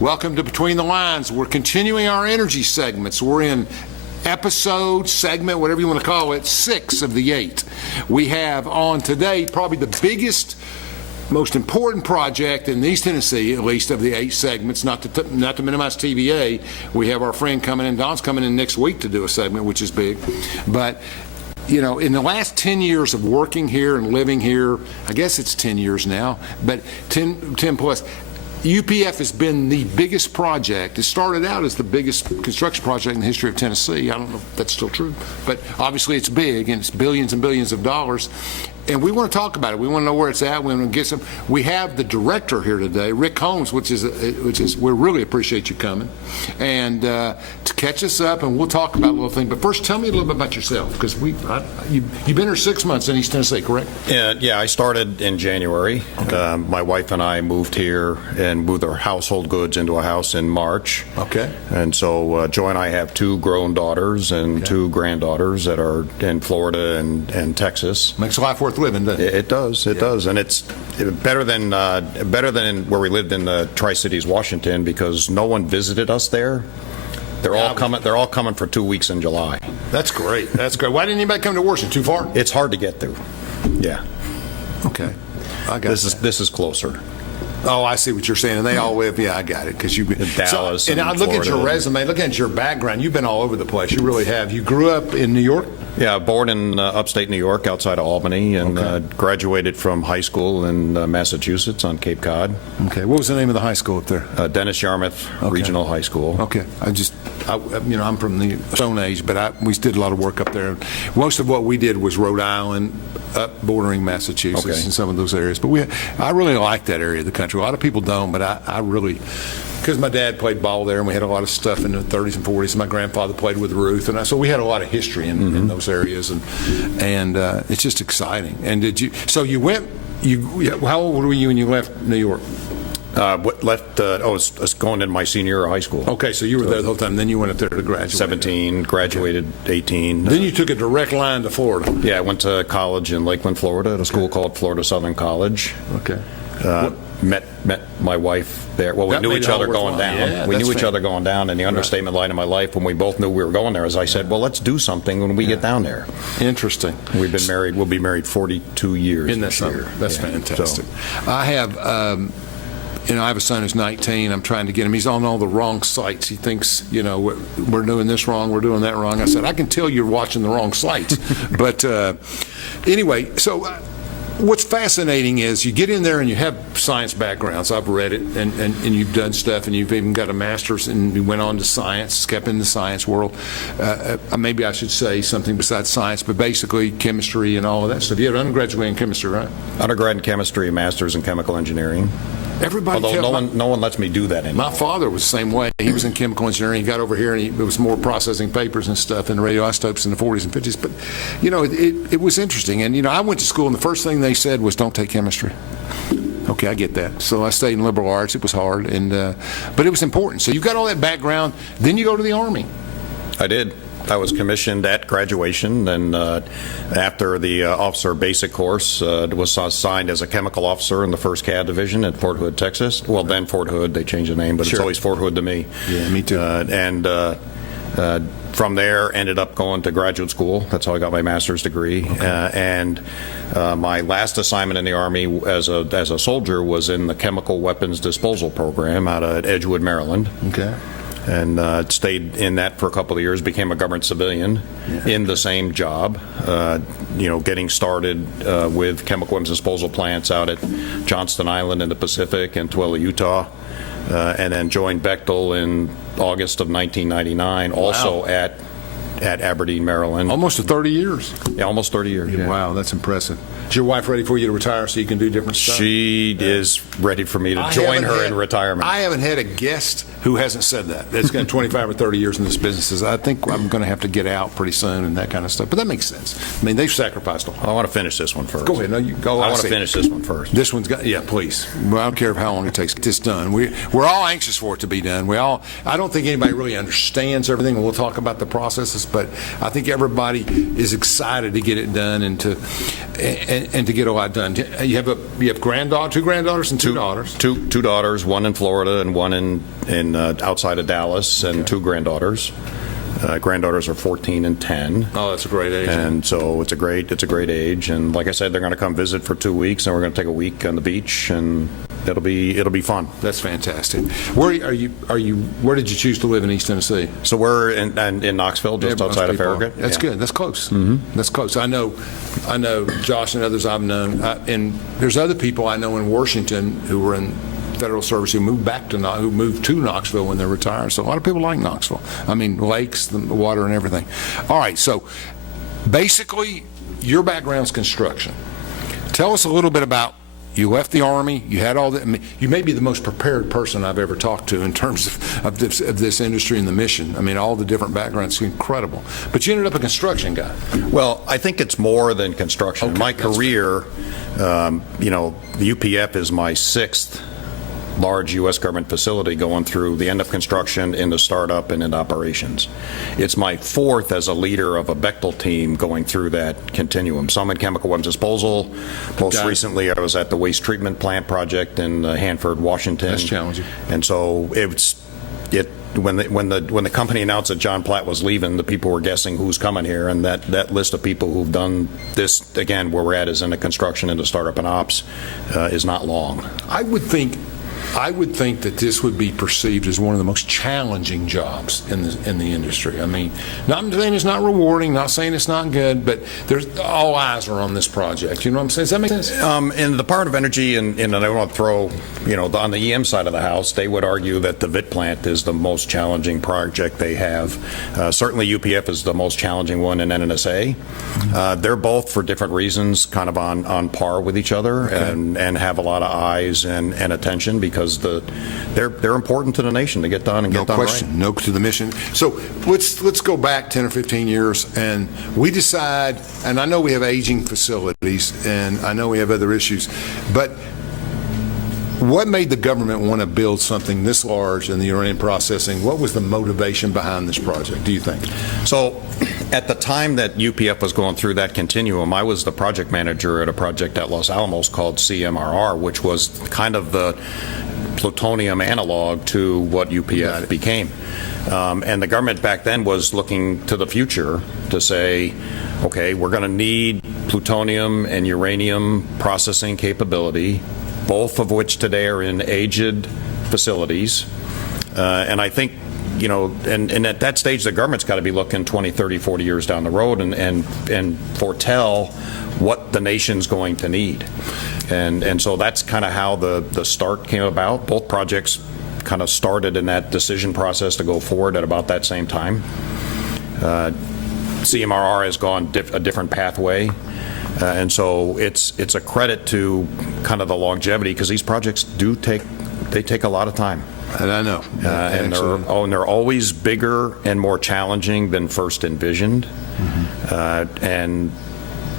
Welcome to Between the Lines. We're continuing our energy segments. We're in episode, segment, whatever you want to call it, 6 of the 8. We have on today probably the biggest, most important project in East Tennessee, at least of the 8 segments, not to minimize TVA. We have our friend coming in, Don's coming in next week to do a segment, which is big. But you know, in the last 10 years of working here and living here, I guess it's 10 years now, but 10 plus, UPF has been the biggest project. It started out as the biggest construction project in the history of Tennessee. I don't know if that's still true, but obviously it's big and it's billions and billions of dollars. And we want to talk about it. We want to know where it's at. We want to get some. We have the director here today, Rick Holmes, which is we really appreciate you coming, and to catch us up, and we'll talk about a little thing. But first, tell me a little bit about yourself, because you've been here 6 months in East Tennessee, correct? Yeah. I started in January. Okay. My wife and I moved here and moved our household goods into a house in March. Okay. And so Joy and I have 2 grown daughters and 2 granddaughters that are in Florida and Texas. Makes life worth living, doesn't it? It does. It does, and it's better than where we lived in the Tri-Cities, Washington, because no one visited us there. They're all coming for 2 weeks in July. That's great. That's great. Why didn't anybody come to Washington? Too far? It's hard to get through. Yeah. Okay. I got this is closer. Oh, I see what you're saying. And they all live, I got it. Because you've been in Dallas. And I look at your resume, look at your background. You've been all over the place. You really have. You grew up in New York? Yeah, born in upstate New York, outside of Albany, and graduated from high school in Massachusetts on Cape Cod. Okay. What was the name of the high school up there? Dennis Yarmouth Regional High School. Okay. I'm from the Stone Age, but we did a lot of work up there. Most of what we did was Rhode Island, up bordering Massachusetts, and some of those areas. But I really like that area of the country. A lot of people don't, but I really, because my dad played ball there, and we had a lot of stuff in the 30s and 40s. My grandfather played with Ruth, and so we had a lot of history in those areas, and it's just exciting. And how old were you when you left New York? I was going into my senior year of high school. Okay, so you were there the whole time. Then you went up there to graduate. 17, graduated 18. Then you took a direct line to Florida. Yeah, I went to college in Lakeland, Florida, at a school called Florida Southern College. Okay. Met my wife there. Well, we knew each other going down. Yeah, we knew each other going down, and the understatement line of my life when we both knew we were going there is I said, well, let's do something when we get down there. Interesting. We've been married. We'll be married 42 years in this year. That's fantastic. So. I have a son who's 19. I'm trying to get him. He's on all the wrong sites. He thinks, we're doing this wrong, we're doing that wrong. I said, I can tell you're watching the wrong sites. But anyway, so what's fascinating is you get in there and you have science backgrounds. I've read it, and you've done stuff, and you've even got a master's, and you went on to science, kept in the science world. Maybe I should say something besides science, but basically chemistry and all of that stuff. You have an undergraduate in chemistry, right? Undergrad in chemistry, a master's in chemical engineering. Although no one lets me do that anymore. My father was the same way. He was in chemical engineering. He got over here, and it was more processing papers and stuff and radioisotopes in the 40s and 50s. But, it was interesting. And, I went to school, and the first thing they said was, don't take chemistry. Okay, I get that. So I stayed in liberal arts. It was hard, but it was important. So you've got all that background. Then you go to the Army. I did. I was commissioned at graduation, and after the officer basic course, was assigned as a chemical officer in the 1st CAD Division at Fort Hood, Texas. Well, then Fort Hood, they changed the name, but It's always Fort Hood to me. Yeah, me too. From there, ended up going to graduate school. That's how I got my master's degree. Okay. My last assignment in the Army as a soldier was in the Chemical Weapons Disposal Program out at Edgewood, Maryland. Okay. And stayed in that for a couple of years, became a government civilian in the same job, getting started with chemical weapons disposal plants out at Johnston Island in the Pacific and Tooele, Utah, and then joined Bechtel in August of 1999, also at Aberdeen, Maryland. Almost 30 years. Yeah, almost 30 years. Yeah. Wow, that's impressive. Is your wife ready for you to retire so you can do different stuff? She is ready for me to join her in retirement. I haven't had a guest who hasn't said that. It's got 25 or 30 years in this business. I think I'm going to have to get out pretty soon and that kind of stuff. But that makes sense. I mean, they've sacrificed a lot. I want to finish this one first. Go ahead. No, you go. I want to finish this one first. This one's got, please. Well, I don't care how long it takes. It's done. We're all anxious for it to be done. I don't think anybody really understands everything, and we'll talk about the processes. but I think everybody is excited to get it done and to get a lot done. You have two granddaughters and two daughters. Two daughters, one in Florida and one in outside of Dallas, and two granddaughters. Granddaughters are 14 and 10. Oh, that's a great age. And so it's a great age. And like I said, they're going to come visit for 2 weeks, and we're going to take a week on the beach, and it'll be fun. That's fantastic. Where did you choose to live in East Tennessee? So we're in Knoxville, just outside of Farragut. That's good. That's close. Mm-hmm. That's close. I know Josh and others I've known, and there's other people I know in Washington who were in federal service who moved to Knoxville when they're retired. So a lot of people like Knoxville. I mean, lakes, the water, and everything. All right. So basically, your background's construction. Tell us a little bit about. You left the Army. You had all that. I mean, you may be the most prepared person I've ever talked to in terms of this industry and the mission. I mean, all the different backgrounds, incredible. But you ended up a construction guy. Well, I think it's more than construction. Okay, my career, the UPF is my sixth large U.S. government facility going through the end of construction into startup and into operations. It's my fourth as a leader of a Bechtel team going through that continuum. Some in chemical weapons disposal. Most recently, I was at the waste treatment plant project in Hanford, Washington. That's challenging. And so when the company announced that John Platt was leaving, the people were guessing who's coming here, and that list of people who've done this, again, where we're at is in the construction, into startup and ops, is not long. I would think that this would be perceived as one of the most challenging jobs in the industry. I mean, not saying it's not rewarding, not saying it's not good, but all eyes are on this project. You know what I'm saying? Does that make sense? In the Department of Energy, and I don't want to throw, on the EM side of the house, they would argue that the VIT plant is the most challenging project they have. Certainly UPF is the most challenging one in NNSA. They're both, for different reasons, kind of on par with each other, okay, and have a lot of eyes and attention, because they're important to the nation to get done and get done right. No question, no to the mission. So let's go back 10 or 15 years, and we decide, and I know we have aging facilities, and I know we have other issues, but what made the government want to build something this large in the uranium processing? What was the motivation behind this project, do you think? So at the time that UPF was going through that continuum, I was the project manager at a project at Los Alamos called CMRR, which was kind of the plutonium analog to what UPF became. And the government back then was looking to the future to say, okay, we're going to need plutonium and uranium processing capability, both of which today are in aged facilities. And I think, and at that stage, the government's got to be looking 20, 30, 40 years down the road and foretell what the nation's going to need. And so that's kind of how the start came about. Both projects kind of started in that decision process to go forward at about that same time. CMRR has gone a different pathway. And so it's a credit to kind of the longevity, because these projects take a lot of time. And I know. And they're always bigger and more challenging than first envisioned. Mm-hmm. And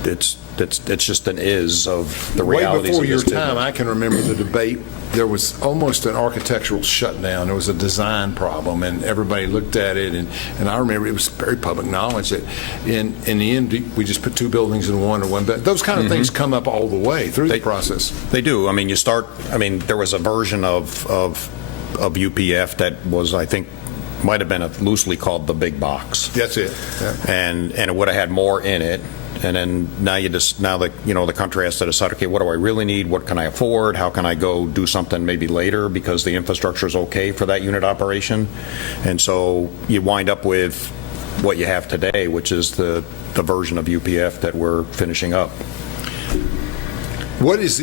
it's just an is of the realities of this business. Way before your time, I can remember the debate. There was almost an architectural shutdown. There was a design problem, and everybody looked at it, and I remember it was very public knowledge that in the end, we just put two buildings in one, or one building. Those kind of mm-hmm. things come up all the way through the process. They do. I mean, there was a version of UPF that was, I think, might have been loosely called the big box. That's it. Yeah. And it would have had more in it. And then the country has to decide, okay, what do I really need? What can I afford? How can I go do something maybe later because the infrastructure is okay for that unit operation? And so you wind up with what you have today, which is the version of UPF that we're finishing up. What is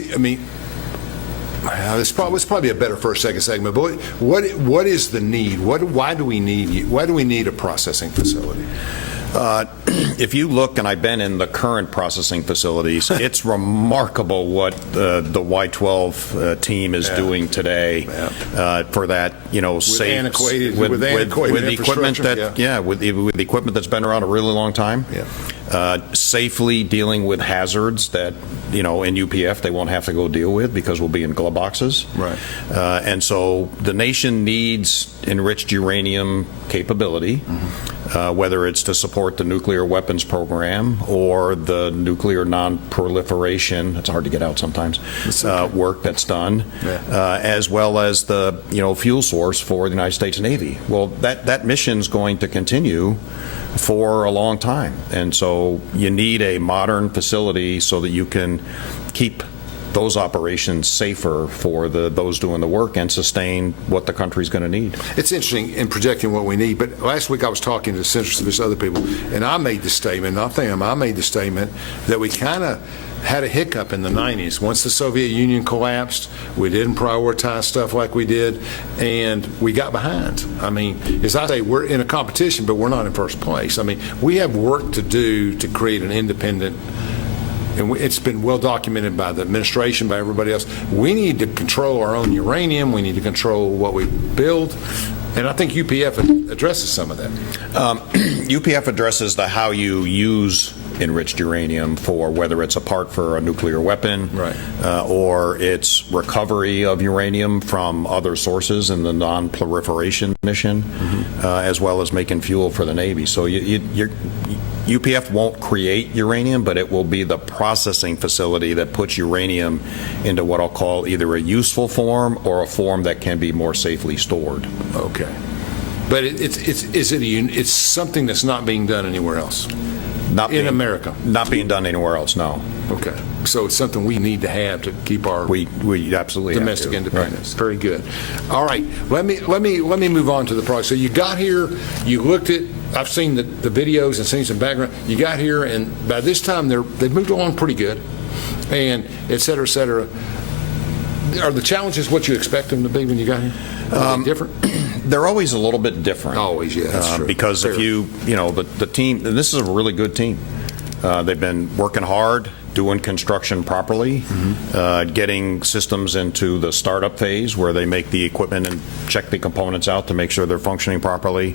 it's probably a better second segment, but what is the need? Why do we need a processing facility? if you look, and I've been in the current processing facilities, it's remarkable what the Y-12 team is doing today for that, safe, with the equipment with the equipment that's been around a really long time. Safely dealing with hazards that, in UPF they won't have to go deal with because we'll be in glove boxes. Right. And so the nation needs enriched uranium capability, whether it's to support the nuclear weapons program or the nuclear non-proliferation, it's hard to get out sometimes, work that's done, as well as the, fuel source for the United States Navy. Well, that mission's going to continue for a long time, and so you need a modern facility so that you can keep those operations safer for those doing the work and sustain what the country's going to need. It's interesting in projecting what we need, but last week I was talking to Centrist other people, and I made the statement, I made the statement that we kind of had a hiccup in the 90s. Once the Soviet Union collapsed, we didn't prioritize stuff like we did, and we got behind. I mean, as I say, we're in a competition, but we're not in first place. I mean, we have work to do to create an independent, and it's been well documented by the administration, by everybody else. We need to control our own uranium. We need to control what we build. And I think UPF addresses some of that. UPF addresses the how you use enriched uranium for whether it's a part for a nuclear weapon, or it's recovery of uranium from other sources in the non-proliferation mission, as well as making fuel for the Navy. So UPF won't create uranium, but it will be the processing facility that puts uranium into what I'll call either a useful form or a form that can be more safely stored. Okay. But it's something that's not being done anywhere else? In America? Not being done anywhere else, no. Okay. So it's something we need to have to keep our we absolutely domestic have to. independence. Right. Very good. All right. Let me move on to the project. So you got here, you looked at, I've seen the videos and seen some background. You got here, and by this time they've moved along pretty good, and et cetera, et cetera. Are the challenges what you expect them to be when you got here? Different? They're always a little bit different. Always, yeah, that's true. Because if the team, and this is a really good team. They've been working hard, doing construction properly, getting systems into the startup phase where they make the equipment and check the components out to make sure they're functioning properly.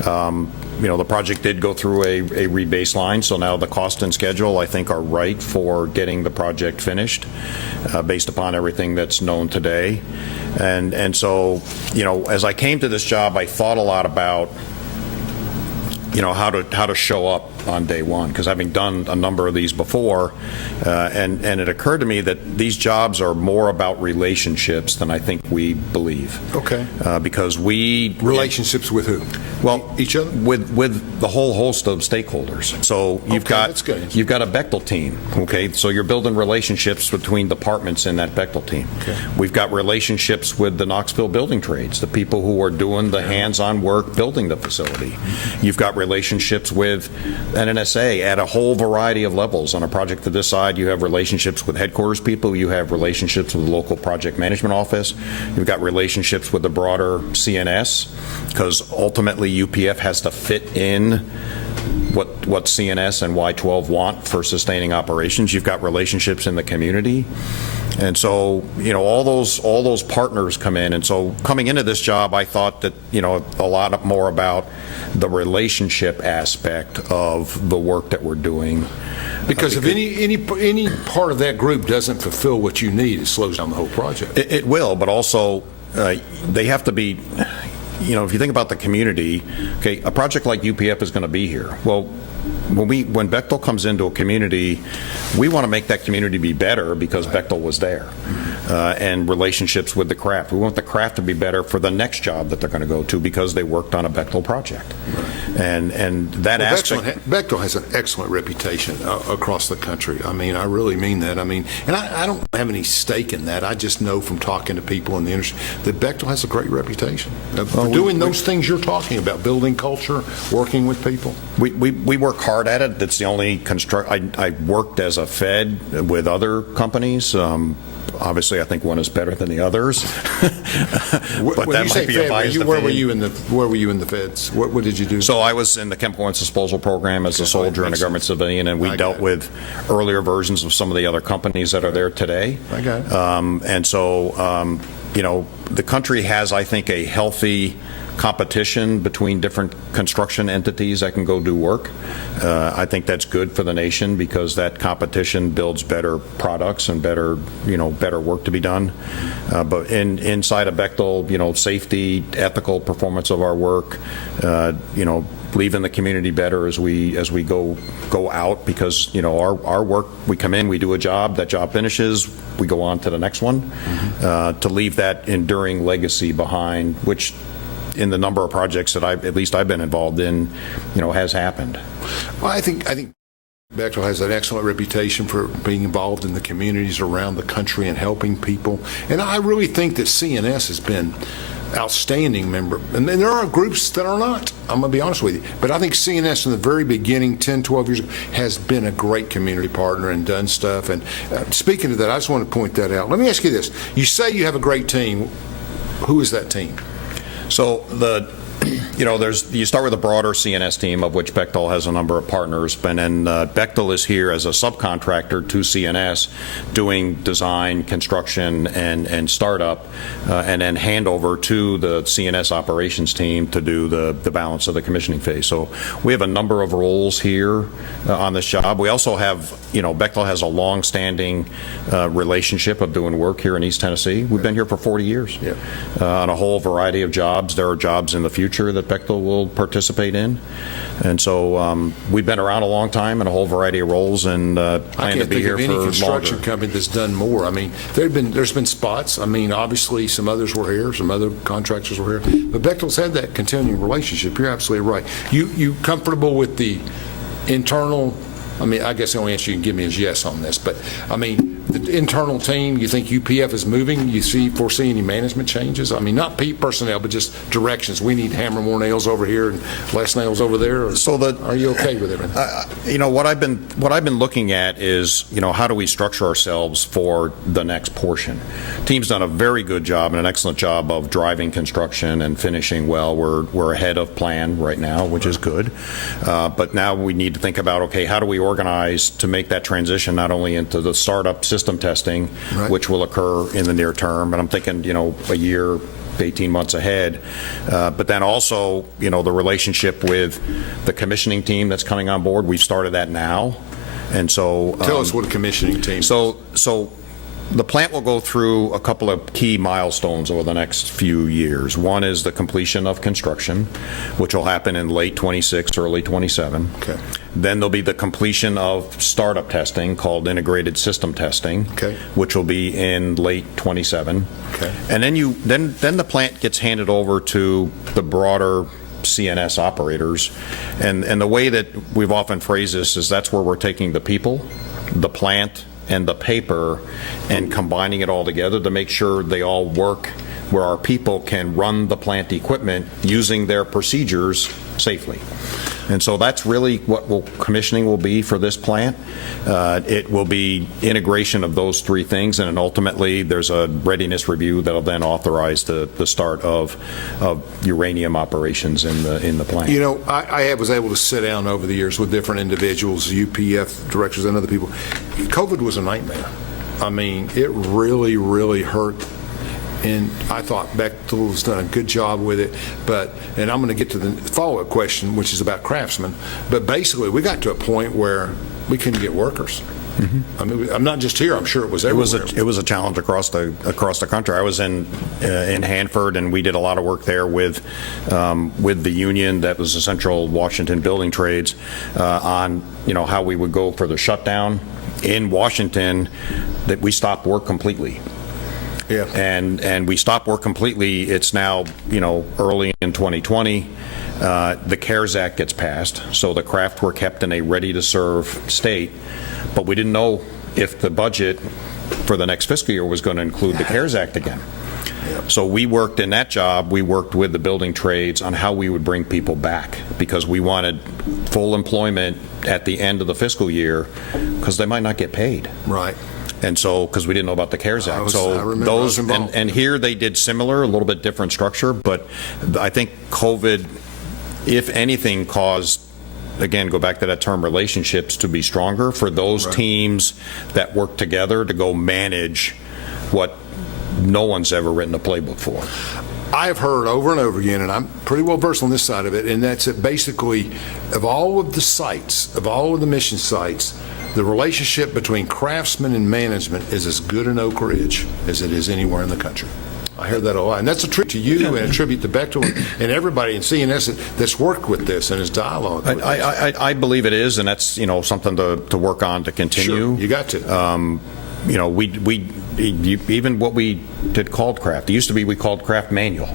The project did go through a rebaseline, so now the cost and schedule, I think, are right for getting the project finished based upon everything that's known today. And so, as I came to this job, I thought a lot about how to show up on day one, because having done a number of these before, and it occurred to me that these jobs are more about relationships than I think we believe. Okay. Because relationships with who? Well, each other? With the whole host of stakeholders. So you've got a Bechtel team. Okay. So you're building relationships between departments in that Bechtel team. Okay. We've got relationships with the Knoxville building trades, the people who are doing the hands-on work building the facility. You've got relationships with NNSA at a whole variety of levels. On a project to this side, you have relationships with headquarters people, you have relationships with the local project management office, you've got relationships with the broader CNS, because ultimately UPF has to fit in what CNS and Y-12 want for sustaining operations. You've got relationships in the community. And so, all those partners come in. And so coming into this job, I thought that, a lot more about the relationship aspect of the work that we're doing. Because if any part of that group doesn't fulfill what you need, it slows down the whole project. It will, but also they have to be, if you think about the community, okay, a project like UPF is going to be here. Well, when Bechtel comes into a community, we want to make that community be better because Bechtel was there, and relationships with the craft. We want the craft to be better for the next job that they're going to go to because they worked on a Bechtel project. And that aspect. Bechtel has an excellent reputation across the country. I mean, I really mean that. I mean, and I don't have any stake in that. I just know from talking to people in the industry that Bechtel has a great reputation for doing those things you're talking about, building culture, working with people. We work hard at it. That's the only I worked as a Fed with other companies. Obviously, obviously, I think one is better than the others. But When that you say might be Fed, a biased where were opinion. you in the Feds? What did you do? So I was in the Chemical Weapons Disposal Program as a soldier and a government civilian, and we I dealt got it. with earlier versions of some of the other companies that are there today. I got it. And so, the country has, I think, a healthy competition between different construction entities that can go do work. I think that's good for the nation because that competition builds better products and better work to be done. But inside of Bechtel, safety, ethical performance of our work, leaving the community better as we go out, because our work, we come in, we do a job, that job finishes, we go on to the next one. To leave that enduring legacy behind, which in the number of projects that at least I've been involved in, has happened. Well, I think Bechtel has an excellent reputation for being involved in the communities around the country and helping people. And I really think that CNS has been outstanding member. And there are groups that are not, I'm going to be honest with you. But I think CNS in the very beginning, 10, 12 years ago, has been a great community partner and done stuff. And speaking of that, I just want to point that out. Let me ask you this. You say you have a great team. Who is that team? So you start with a broader CNS team, of which Bechtel has a number of partners, and then Bechtel is here as a subcontractor to CNS, doing design, construction, and startup, and then handover to the CNS operations team to do the balance of the commissioning phase. So we have a number of roles here on this job. We also have, Bechtel has a long-standing relationship of doing work here in East Tennessee. We've been here for 40 years on a whole variety of jobs. There are jobs in the future that Bechtel will participate in. And so we've been around a long time in a whole variety of roles, and plan to be here for longer. I can't think of any construction company that's done more. I mean, there's been spots. I mean, obviously some others were here, some other contractors were here, but Bechtel's had that continuing relationship. You're absolutely right. You comfortable with the internal? I mean, I guess the only answer you can give me is yes on this, but I mean, the internal team, you think UPF is moving? You foresee any management changes? I mean, not personnel, but just directions. We need to hammer more nails over here and less nails over there. Are you okay with everything? What I've been looking at is, how do we structure ourselves for the next portion? Team's done a very good job and an excellent job of driving construction and finishing well. We're ahead of plan right now, which is good. But now we need to think about, okay, how do we organize to make that transition not only into the startup system testing, which will occur in the near term, and I'm thinking, a year, 18 months ahead, but then also, the relationship with the commissioning team that's coming on board. We've started that now, and so tell us what a commissioning team is. So the plant will go through a couple of key milestones over the next few years. One is the completion of construction, which will happen in late 26, early 27. Okay. Then there'll be the completion of startup testing called integrated system testing, which will be in late 27. Okay. And then the plant gets handed over to the broader CNS operators. And the way that we've often phrased this is that's where we're taking the people, the plant, and the paper and combining it all together to make sure they all work where our people can run the plant equipment using their procedures safely. And so that's really what commissioning will be for this plant. It will be integration of those three things, and then ultimately there's a readiness review that'll then authorize the start of uranium operations in the plant. I was able to sit down over the years with different individuals, UPF directors and other people. COVID was a nightmare. I mean, it really, really hurt. And I thought Bechtel's done a good job with it, and I'm going to get to the follow-up question, which is about craftsmen, but basically we got to a point where we couldn't get workers. I mean, I'm not just here. I'm sure it was everywhere. It was a challenge across the country. I was in Hanford, and we did a lot of work there with the union that was the Central Washington Building Trades on how we would go for the shutdown in Washington. That we stopped work completely. Yeah. And we stopped work completely. It's now, early in 2020. The CARES Act gets passed, so the craft were kept in a ready-to-serve state, but we didn't know if the budget for the next fiscal year was going to include the CARES Act again. So we worked in that job, we worked with the building trades on how we would bring people back, because we wanted full employment at the end of the fiscal year, because they might not get paid. Right. And so, because we didn't know about the CARES Act. I remember I was involved. And here they did similar, a little bit different structure, but I think COVID, if anything, caused, again, go back to that term, relationships to be stronger for those teams that work together to go manage what no one's ever written a playbook for. I have heard over and over again, and I'm pretty well versed on this side of it, and that's that basically, of all of the sites, of all of the mission sites, the relationship between craftsmen and management is as good in Oak Ridge as it is anywhere in the country. I hear that a lot, and that's a tribute to you and a tribute to Bechtel and everybody in CNS that's worked with this and has dialogue with this. I believe it is, and that's something to work on to continue. Sure, you got to. We even what we did called craft. It used to be we called craft manual.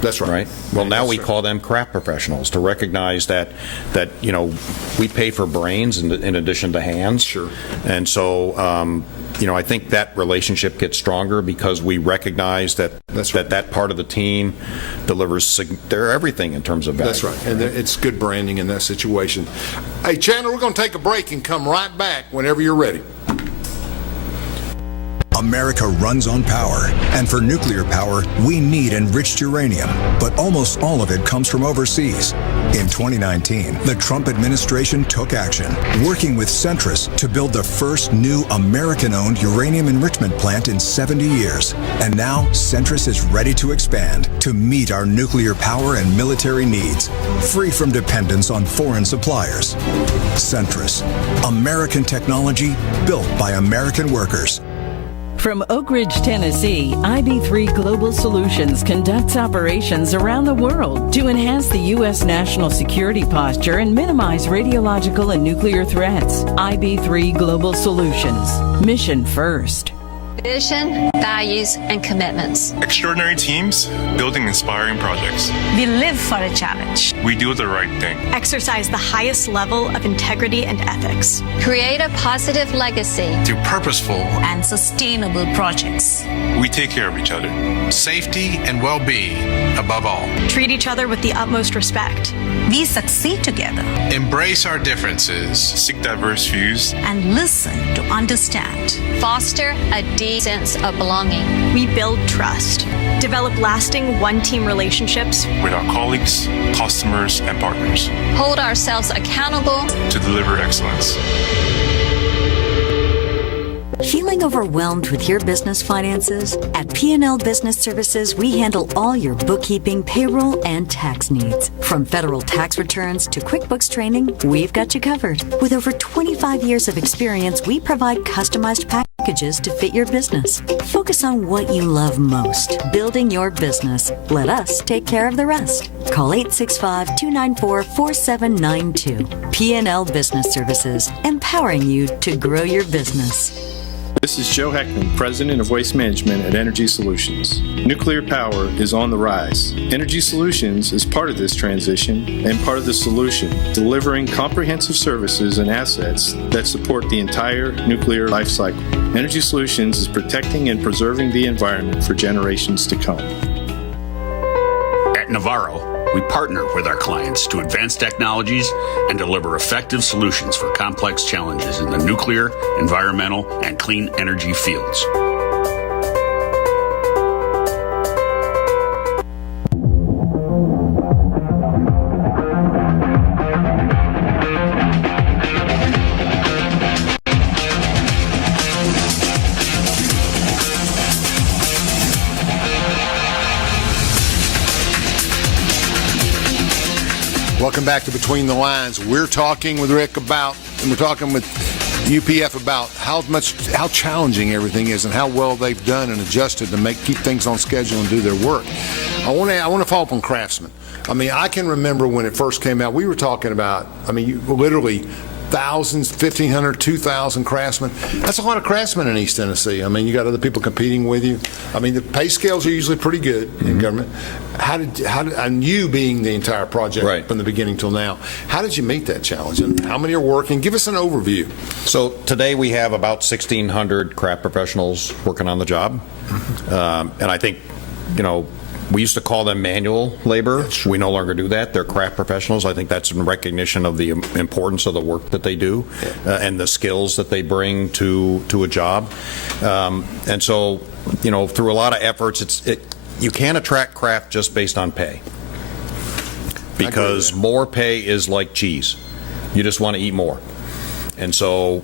That's right. Right. Well, now we call them craft professionals to recognize that we pay for brains in addition to hands. Sure. And so I think that relationship gets stronger because we recognize that that part of the team delivers their everything in terms of value. That's right. And it's good branding in that situation. Hey, Chandler, we're going to take a break and come right back whenever you're ready. America runs on power, and for nuclear power, we need enriched uranium, but almost all of it comes from overseas. In 2019, the Trump administration took action, working with Centrus to build the first new American-owned uranium enrichment plant in 70 years. And now, Centrus is ready to expand to meet our nuclear power and military needs, free from dependence on foreign suppliers. Centrus, American technology built by American workers. From Oak Ridge, Tennessee, IB3 Global Solutions conducts operations around the world to enhance the U.S. national security posture and minimize radiological and nuclear threats. IB3 Global Solutions. Mission first. Vision, values, and commitments. Extraordinary teams building inspiring projects. We live for a challenge. We do the right thing. Exercise the highest level of integrity and ethics. Create a positive legacy. Through purposeful And sustainable projects. we take care of each other. Safety and well-being above all. Treat each other with the utmost respect. We succeed together. Embrace our differences. Seek diverse views. And listen to understand. Foster a deep sense of belonging. We build trust. Develop lasting one-team relationships. With our colleagues, customers, and partners. Hold ourselves accountable. To deliver excellence. Feeling overwhelmed with your business finances? At P&L Business Services, we handle all your bookkeeping, payroll, and tax needs. From federal tax returns to QuickBooks training, we've got you covered. With over 25 years of experience, we provide customized packages to fit your business. Focus on what you love most, building your business. Let us take care of the rest. Call 865-294-4792. P&L Business Services, empowering you to grow your business. This is Joe Heckman, President of Waste Management at Energy Solutions. Nuclear power is on the rise. Energy Solutions is part of this transition and part of the solution, delivering comprehensive services and assets that support the entire nuclear life cycle. Energy Solutions is protecting and preserving the environment for generations to come. At Navarro, we partner with our clients to advance technologies and deliver effective solutions for complex challenges in the nuclear, environmental, and clean energy fields. Welcome back to Between the Lines. We're talking with Rick about, and we're talking with UPF about how challenging everything is and how well they've done and adjusted to keep things on schedule and do their work. I want to follow up on Craftsman. I mean, I can remember when it first came out, we were talking about, literally thousands, 1,500, 2,000 craftsmen. That's a lot of craftsmen in East Tennessee. I mean, you got other people competing with you. I mean, the pay scales are usually pretty good in government. How did, and you being the entire project from the beginning till now, how did you meet that challenge? And how many are working? Give us an overview. So today we have about 1,600 craft professionals working on the job. And I think, We used to call them manual labor. We no longer do that. They're craft professionals. I think that's in recognition of the importance of the work that they do and the skills that they bring to a job. And so, through a lot of efforts, you can't attract craft just based on pay, because more pay is like cheese. You just want to eat more. And so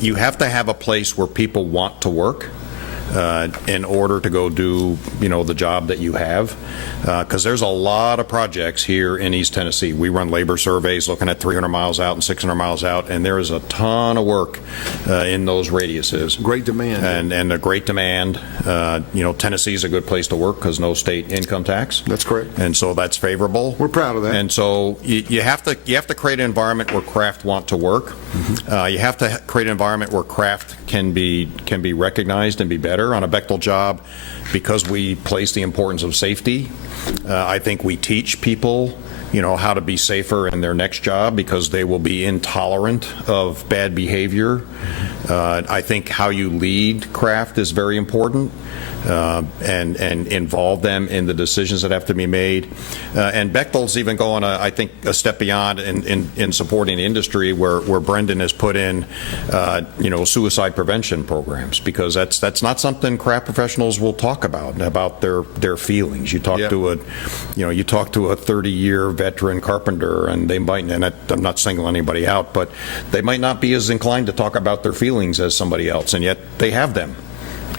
you have to have a place where people want to work in order to go do, the job that you have. Because there's a lot of projects here in East Tennessee. We run labor surveys looking at 300 miles out and 600 miles out, and there is a ton of work in those radiuses. Great demand. And a great demand. Tennessee is a good place to work because no state income tax. That's correct. And so that's favorable. We're proud of that. And so you have to create an environment where craft want to work. Mm-hmm. You have to create an environment where craft can be recognized and be better on a Bechtel job, because we place the importance of safety. I think we teach people, how to be safer in their next job, because they will be intolerant of bad behavior. I think how you lead craft is very important, and involve them in the decisions that have to be made. And Bechtel's even going, I think, a step beyond in supporting the industry, where Brendan has put in, suicide prevention programs, because that's not something craft professionals will talk about their feelings. You talk to a 30-year veteran carpenter, and they might, and I'm not singling anybody out, but they might not be as inclined to talk about their feelings as somebody else, and yet they have them.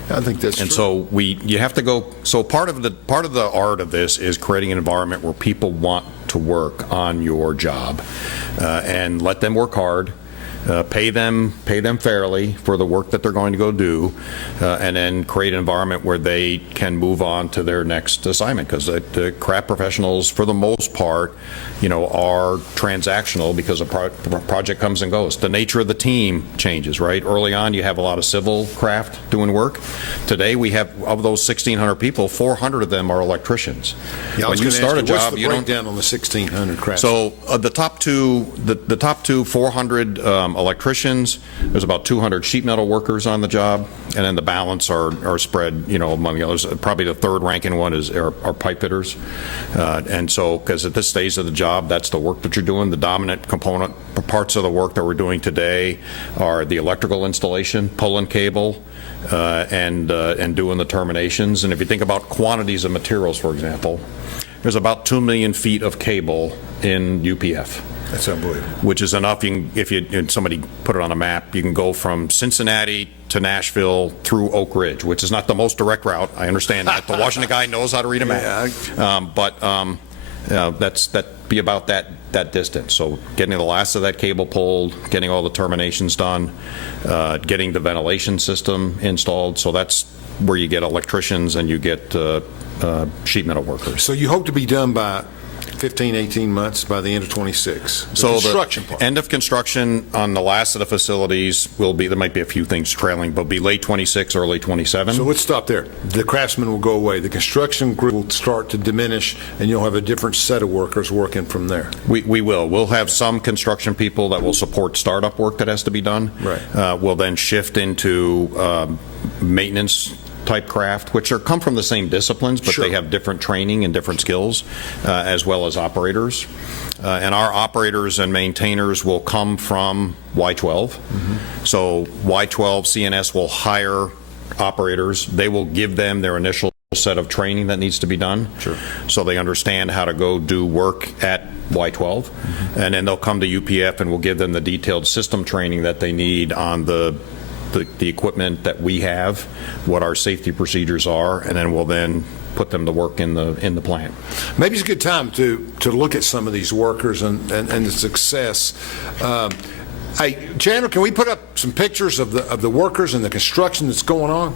I think that's and true. So you have to go. So part of the art of this is creating an environment where people want to work on your job, and let them work hard. Pay them fairly for the work that they're going to go do, and then create an environment where they can move on to their next assignment, because the craft professionals, for the most part, are transactional, because a project comes and goes. The nature of the team changes, right? Early on, you have a lot of civil craft doing work. Today, we have, of those 1,600 people, 400 of them are electricians. Yeah, when you start a job, you don't. What's the breakdown on the 1,600 craft? So the top two 400 electricians. There's about 200 sheet metal workers on the job, and then the balance are spread, among the others. Probably the third ranking one are pipe fitters, and so, because at this stage of the job, that's the work that you're doing. The dominant component parts of the work that we're doing today are the electrical installation, pulling cable, and doing the terminations. And if you think about quantities of materials, for example, there's about 2 million feet of cable in UPF. That's unbelievable. Which is enough. If somebody put it on a map, you can go from Cincinnati to Nashville through Oak Ridge, which is not the most direct route. I understand that. The Washington guy knows how to read a map. That'd be about that distance. So getting the last of that cable pulled, getting all the terminations done, getting the ventilation system installed. So that's where you get electricians and you get sheet metal workers. So you hope to be done by 15, 18 months, by the end of 26. So construction part. End of construction on the last of the facilities will be, there might be a few things trailing, but be late 26, early 27. So let's stop there. The craftsmen will go away. The construction group will start to diminish, and you'll have a different set of workers working from there. We will. We'll have some construction people that will support startup work that has to be done. Right. We'll then shift into maintenance type craft, which come from the same disciplines, but Sure. they have different training and different skills, as well as operators. And our operators and maintainers will come from Y12. Mm-hmm. So Y12 CNS will hire operators. They will give them their initial set of training that needs to be done. Sure. So they understand how to go do work at Y12. Mm-hmm. And then they'll come to UPF and we'll give them the detailed system training that they need on the equipment that we have, what our safety procedures are, and then we'll put them to work in the plant. Maybe it's a good time to look at some of these workers and the success. Hey, Chandler, can we put up some pictures of the workers and the construction that's going on?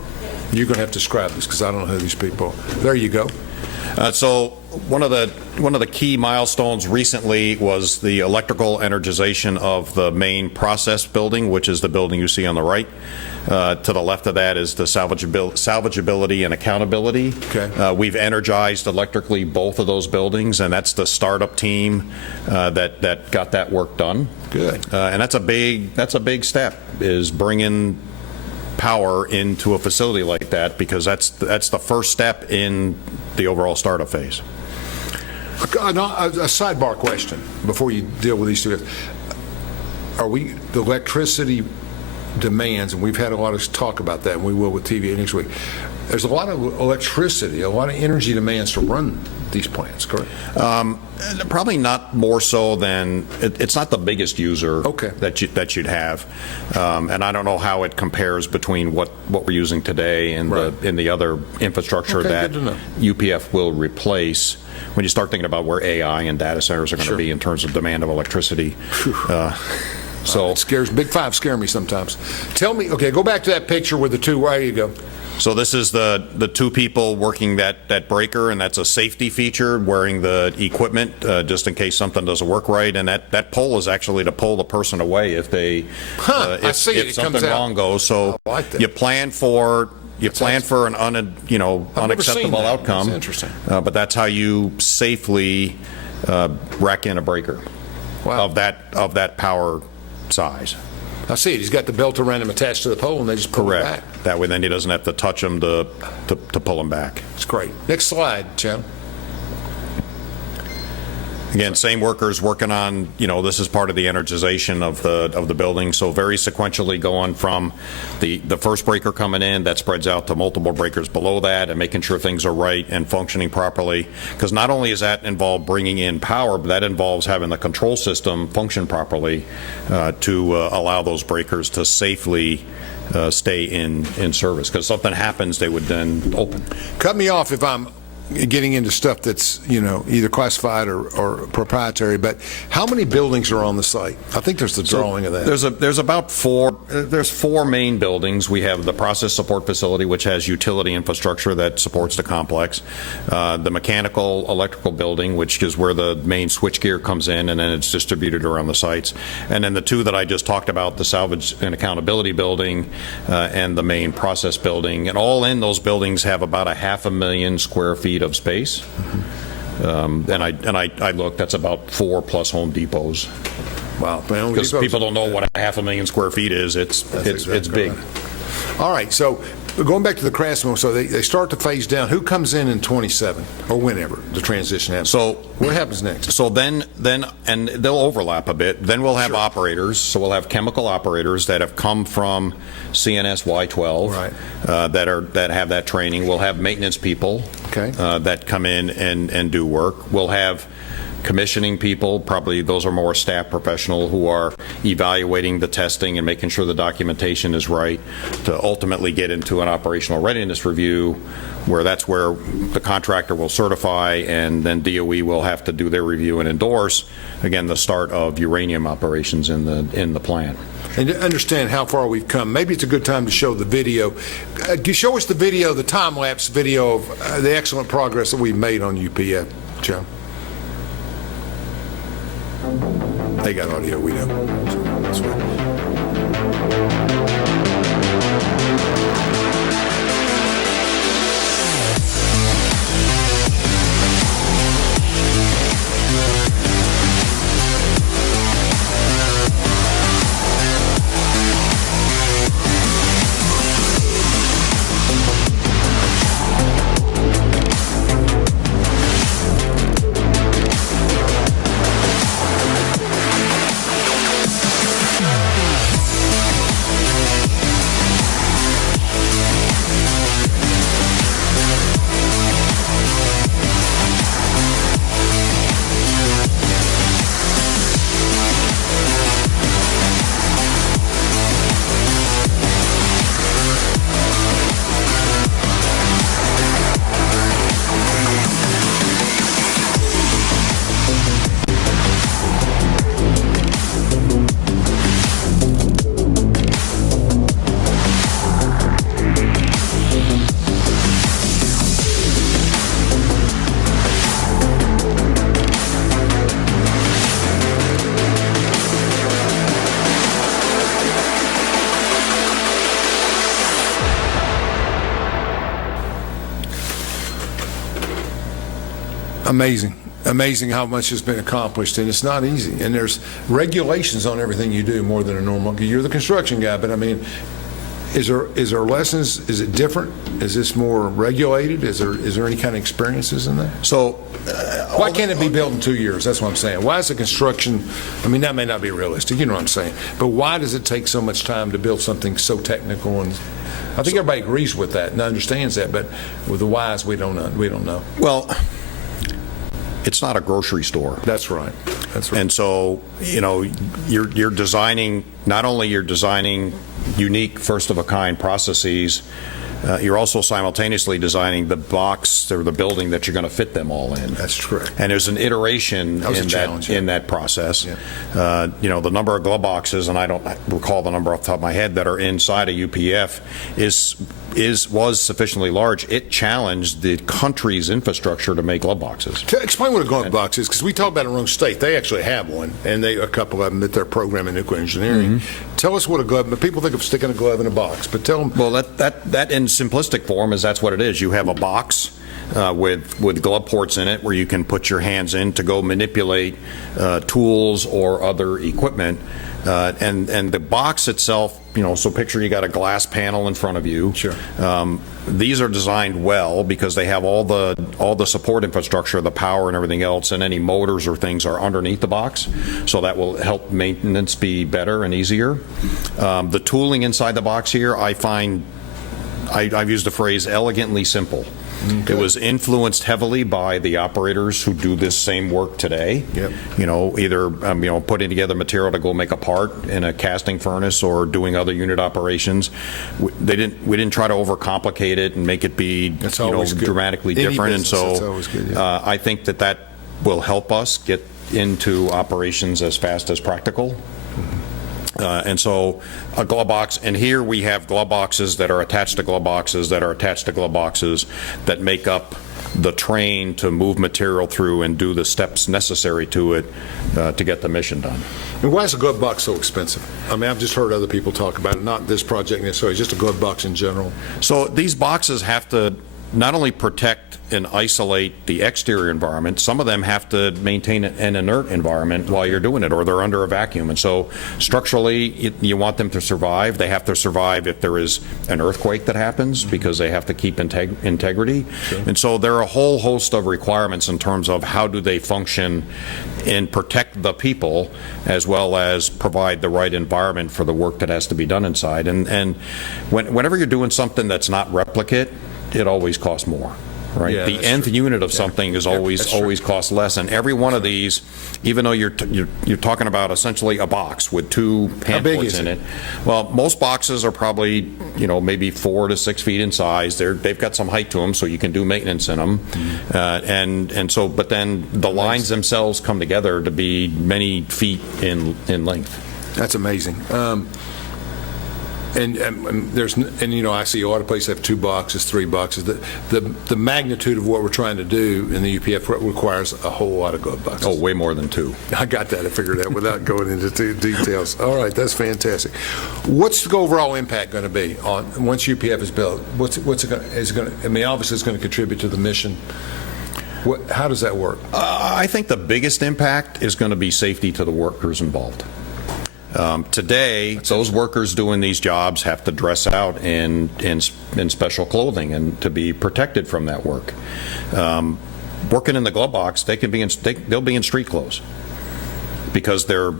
You're going to have to describe this because I don't know who these people are. There you go. So one of the key milestones recently was the electrical energization of the main process building, which is the building you see on the right. To the left of that is the salvageability and accountability. Okay. We've energized electrically both of those buildings, and that's the startup team that got that work done. Good. And that's a big step, is bringing power into a facility like that, because that's the first step in the overall startup phase. A sidebar question before you deal with these two. The electricity demands, and we've had a lot of talk about that, and we will with TVA next week. There's a lot of electricity, a lot of energy demands to run these plants, correct? Probably not more so than, it's not the biggest user that you'd have. And I don't know how it compares between what we're using today and the other infrastructure that UPF will replace. When you start thinking about where AI and data centers are going to be in terms of demand of electricity. So it scares, Big Five scare me sometimes. Tell me, okay, go back to that picture with the two, where you go. So this is the two people working that breaker, and that's a safety feature, wearing the equipment just in case something doesn't work right. And that pole is actually to pull the person away if if something wrong goes. So you plan for an unacceptable outcome. That's interesting. But that's how you safely rack in a breaker of that power size. I see it. He's got the belt around him attached to the pole, and they just pull it back. That way, then he doesn't have to touch him to pull him back. It's great. Next slide, Chad. Again, same workers working on, this is part of the energization of the building. So very sequentially going from the first breaker coming in, that spreads out to multiple breakers below that, and making sure things are right and functioning properly. Because not only does that involve bringing in power, but that involves having the control system function properly to allow those breakers to safely stay in service. Because something happens, they would then open. Cut me off if I'm getting into stuff that's either classified or proprietary, but how many buildings are on the site? I think there's the drawing of that. There's about four main buildings. We have the process support facility, which has utility infrastructure that supports the complex, the mechanical electrical building, which is where the main switchgear comes in, and then it's distributed around the sites, and then the two that I just talked about, the salvage and accountability building and the main process building, and all in those buildings have about 500,000 square feet of space. And I looked, that's about 4+ Home Depots. Wow. Because people don't know what 500,000 square feet is. It's big. All right, so going back to the Craftsman, so they start to phase down. Who comes in 27 or whenever the transition happens? So what happens next? So then, and they'll overlap a bit. Then we'll have operators. So we'll have chemical operators that have come from CNS Y12 that have that training. We'll have maintenance people that come in and do work. We'll have commissioning people, probably those are more staff professional who are evaluating the testing and making sure the documentation is right, to ultimately get into an operational readiness review, where that's where the contractor will certify, and then DOE will have to do their review and endorse, again, the start of uranium operations in the plant. And to understand how far we've come, maybe it's a good time to show the video. Show us the video, the time-lapse video of the excellent progress that we've made on UPF, Joe. They got audio, we don't. That's right. Amazing how much has been accomplished, and it's not easy. And there's regulations on everything you do more than a normal. You're the construction guy, but I mean, Is there lessons? Is it different? Is this more regulated? Is there any kind of experiences in that? So why can't it be built in 2 years? That's what I'm saying. Why is the construction, I mean, that may not be realistic, you know what I'm saying, but why does it take so much time to build something so technical? And I think everybody agrees with that and understands that, but with the whys, we don't know. Well, it's not a grocery store. That's right. That's right. And so, you're designing, not only you're designing unique, first-of-a-kind processes, you're also simultaneously designing the box or the building that you're going to fit them all in. That's correct. And there's an iteration in that process. Yeah. The number of glove boxes, and I don't recall the number off the top of my head, that are inside a UPF was sufficiently large. It challenged the country's infrastructure to make glove boxes. Explain what a glove box is, because we talk about it in our own state. They actually have one, and a couple of them that they're programming nuclear engineering. Mm-hmm. Tell us what a glove. People think of sticking a glove in a box, but tell them. Well, that in simplistic form is that's what it is. You have a box with glove ports in it where you can put your hands in to go manipulate tools or other equipment. And the box itself, so picture you got a glass panel in front of you. Sure. These are designed well because they have all the support infrastructure, the power and everything else, and any motors or things are underneath the box, so that will help maintenance be better and easier. The tooling inside the box here, I find, I've used the phrase elegantly simple. Okay. It was influenced heavily by the operators who do this same work today. Yep. Either putting together material to go make a part in a casting furnace or doing other unit operations. We didn't try to overcomplicate it and make it be dramatically different. And so I think that will help us get into operations as fast as practical. And so a glove box, and here we have glove boxes that are attached to glove boxes that are attached to glove boxes that make up the train to move material through and do the steps necessary to it to get the mission done. And why is a glove box so expensive? I mean, I've just heard other people talk about it, not this project necessarily, just a glove box in general. So these boxes have to not only protect and isolate the exterior environment, some of them have to maintain an inert environment while you're doing it, or they're under a vacuum. And so structurally, you want them to survive. They have to survive if there is an earthquake that happens, because they have to keep integrity. Sure. And so there are a whole host of requirements in terms of how do they function and protect the people, as well as provide the right environment for the work that has to be done inside. And whenever you're doing something that's not replicate, it always costs more, right? Yeah, the nth unit of something is always costs less, and every one of these, even though you're talking about essentially a box with two hand ports in it. Well, most boxes are probably maybe 4 to 6 feet in size. They've got some height to them, so you can do maintenance in them, and so. But then the lines themselves come together to be many feet in length. That's amazing. And I see a lot of places have 2 boxes, 3 boxes. The magnitude of what we're trying to do in the UPF requires a whole lot of glove boxes. Oh, way more than 2. I got that. I figured that without going into details. All right, that's fantastic. What's the overall impact going to be on once UPF is built? What's it going to? I mean, obviously it's going to contribute to the mission. How does that work? I think the biggest impact is going to be safety to the workers involved. Today, those workers doing these jobs have to dress out in special clothing and to be protected from that work. Working in the glove box, they'll be in street clothes because they're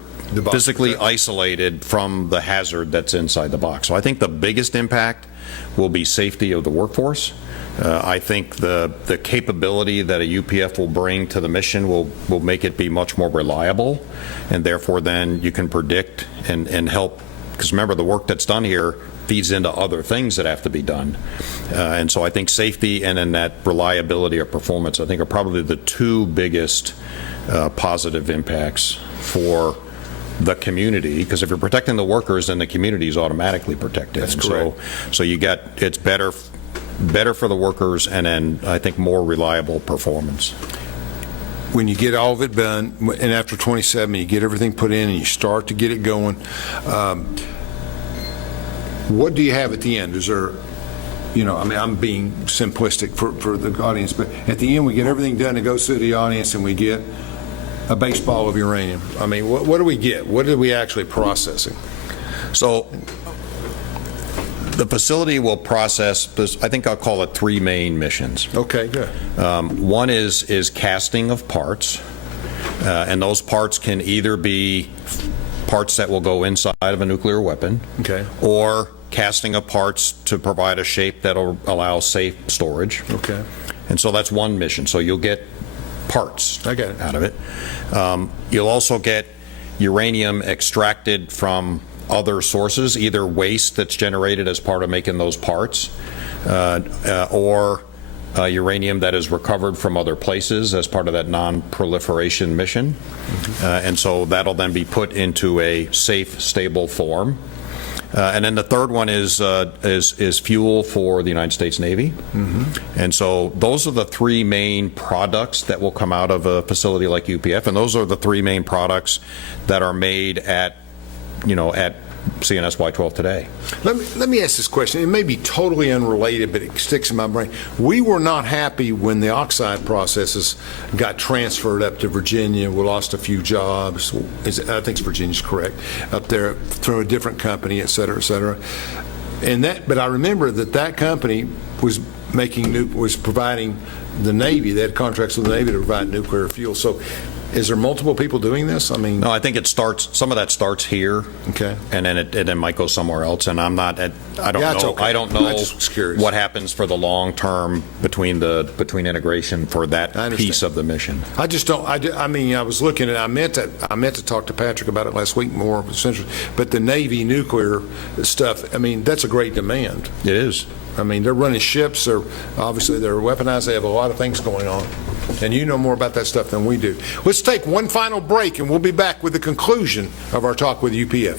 physically isolated from the hazard that's inside the box. So I think the biggest impact will be safety of the workforce. I think the capability that a UPF will bring to the mission will make it be much more reliable, and therefore then you can predict and help, because remember, the work that's done here feeds into other things that have to be done. And so I think safety and then that reliability or performance, I think, are probably the 2 biggest positive impacts for the community, because if you're protecting the workers, then the community is automatically protected. That's correct. So it's better for the workers, and then I think more reliable performance. When you get all of it done, and after 27, you get everything put in and you start to get it going, what do you have at the end? Is there, I'm being simplistic for the audience, but at the end we get everything done, it goes through the audience, and we get a baseball of uranium. I mean, what do we get? What are we actually processing? So The facility will process, I think I'll call it 3 main missions. Okay, good. One is casting of parts, and those parts can either be parts that will go inside of a nuclear weapon, Okay. or casting of parts to provide a shape that will allow safe storage. Okay. And so that's one mission. So you'll get parts I get it. out of it. You'll also get uranium extracted from other sources, either waste that's generated as part of making those parts, or uranium that is recovered from other places as part of that non-proliferation mission. And so that'll then be put into a safe, stable form. And then the third one is fuel for the United States Navy. And so those are the 3 main products that will come out of a facility like UPF, and those are the 3 main products that are made at CNSY 12 today. Let me ask this question. It may be totally unrelated, but it sticks in my brain. We were not happy when the oxide processes got transferred up to Virginia. We lost a few jobs. I think Virginia's correct, up there through a different company, et cetera, et cetera. But I remember that company was providing the Navy. They had contracts with the Navy to provide nuclear fuel. So, is there multiple people doing this? I mean, no, I think some of that starts here, okay, and then it might go somewhere else. And I don't know. Okay. I don't know I'm just curious what happens for the long term between integration for that piece of the mission. I just don't. I mean, I was looking at. I meant to talk to Patrick about it last week more, but the Navy nuclear stuff. I mean, that's a great demand. It is. I mean, they're running ships. They're weaponized. They have a lot of things going on. And you know more about that stuff than we do. Let's take one final break, and we'll be back with the conclusion of our talk with UPF.